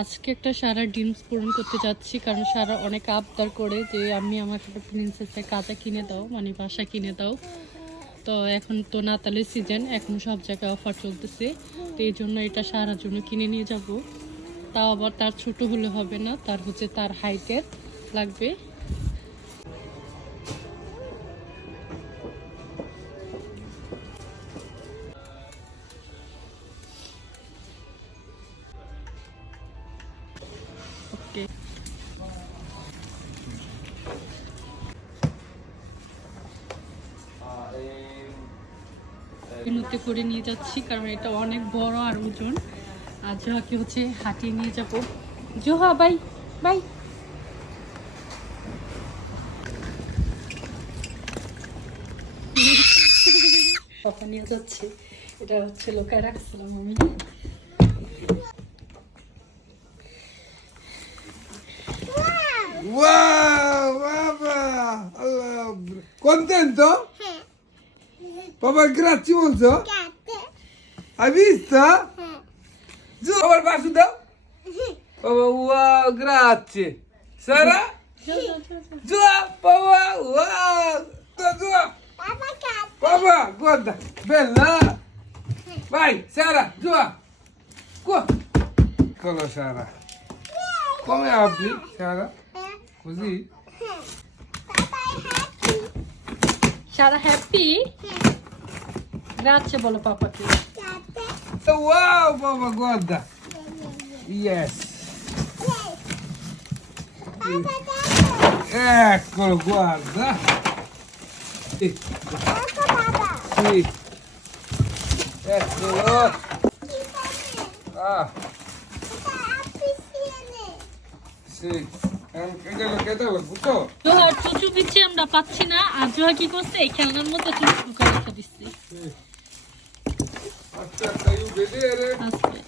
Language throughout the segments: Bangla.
আজকে একটা সারা ড্রিমস পূরণ করতে যাচ্ছি, কারণ সারা অনেক আবদার করে যে আমি আমাকে একটা প্রিন্সেসের কাঁচা কিনে দাও, মানে বাসা কিনে দাও। তো এখন তো নাতালের সিজন, এখন সব জায়গায় অফার চলতেছে, তো এই জন্য এটা সারার জন্য কিনে নিয়ে যাব। তাও আবার তার ছোট হলে হবে না, তার হচ্ছে তার হাইটের লাগবে। ওকে, নতে করে নিয়ে যাচ্ছি, কারণ এটা অনেক বড় আর ওজন। আর জোহাকে হচ্ছে হাঁটিয়ে নিয়ে যাব। Zoha bye bye. পাপা নিয়ে যাচ্ছে, এটা হচ্ছে লোকায় রাখছিলাম আমি। Wow, papà! Allora, contento? Papà, grazie molto. Hai visto? Giù, papà, il bacio da? Papà, wow, grazie. Sara? Giù, papà, wow. Giù. Papà, guarda, bella. Vai, Sara, giù. Qua. Eccolo, Sara. Come apri, Sara? Così? সারা হ্যাপি? গ্রাzie বলো পাপাকে। Wow, papà, guarda. Yes. Eccolo, guarda. Sì. Sì. Eccolo. Ah, sì. Che devo il buco? Johar চুচু দিচ্ছি আমরা পাচ্ছি না, আর জোহা কি করছে এই খেলনার মধ্যে চুচু করে রেখে দিচ্ছে। Sì. Aspetta, io vedere. আজকে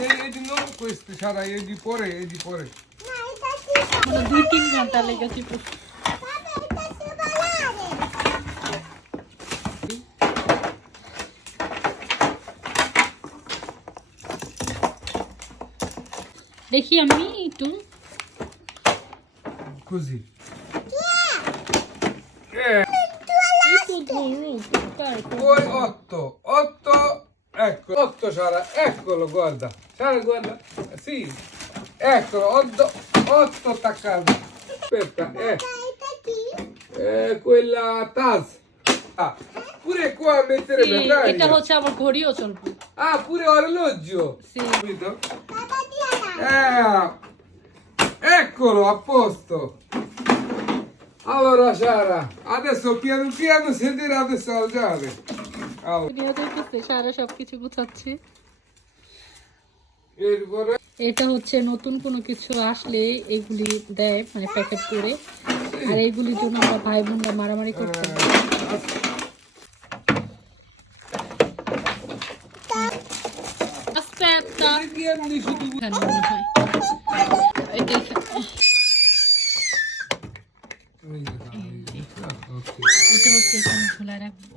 Vedi, non questi, Sara, vedi pure, vedi pure. মানে 2-3 ঘন্টা লেগেছে পুরো। দেখি আমি একটু Così. একটু ধরো, Poi 8, ecco, 8 Sara, eccolo, guarda. Sara, guarda, sì, eccolo, 8 attaccato. Aspetta, quella Taz. Ah, pure qua mettere la এটা taglia. হচ্ছে আমার ঘড়িও চলবে। Ah, pure orologio. Sì. Capito? Eccolo, a posto. Allora Sara, adesso piano piano sederà adesso alzare. Allora, সারা সবকিছু গুছাচ্ছি। eccolo. এটা হচ্ছে নতুন কোনো কিছু আসলে এগুলি দেয়, মানে প্যাকেট করে, আর এইগুলির জন্য আমরা ভাই বোনরা মারামারি করতে হয়। Aspetta, Tieni su tu. এখানে মনে হয়। এটা এখানে। এটা হচ্ছে এখানে ঝুলা রাখবো।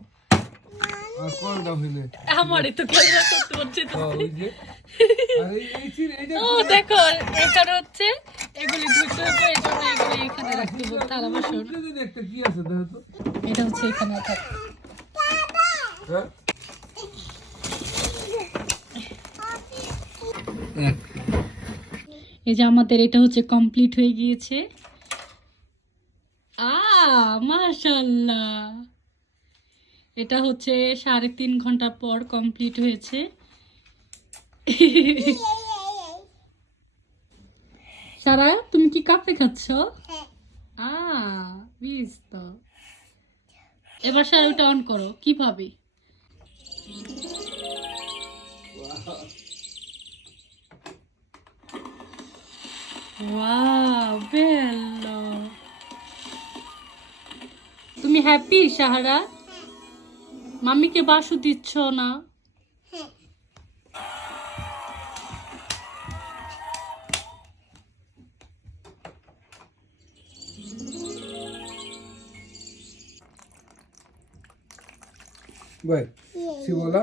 Guarda fine. আমারই তো খেলা করতে হচ্ছে তো। Aরে ও দেখো, এখানে হচ্ছে এগুলি ধুতে হবে, এই জন্য এগুলি এখানে রাখতে হবে, থালা বাসন। একটা কি আছে দেখো তো? এটা হচ্ছে এখানে থাকে। হ্যাঁ? এই যে আমাদের এটা হচ্ছে কমপ্লিট হয়ে গিয়েছে। মাশাআল্লাহ, এটা হচ্ছে 3.5 ঘন্টা পর কমপ্লিট হয়েছে। সারা, তুমি কি কাপে খাচ্ছ? বিস্তো। এবার সারা ওটা অন করো, কিভাবে? ওয়াও, বেলো। তুমি হ্যাপি সাহারা? মাম্মিকে বাসু দিচ্ছ না? Vai, si vola?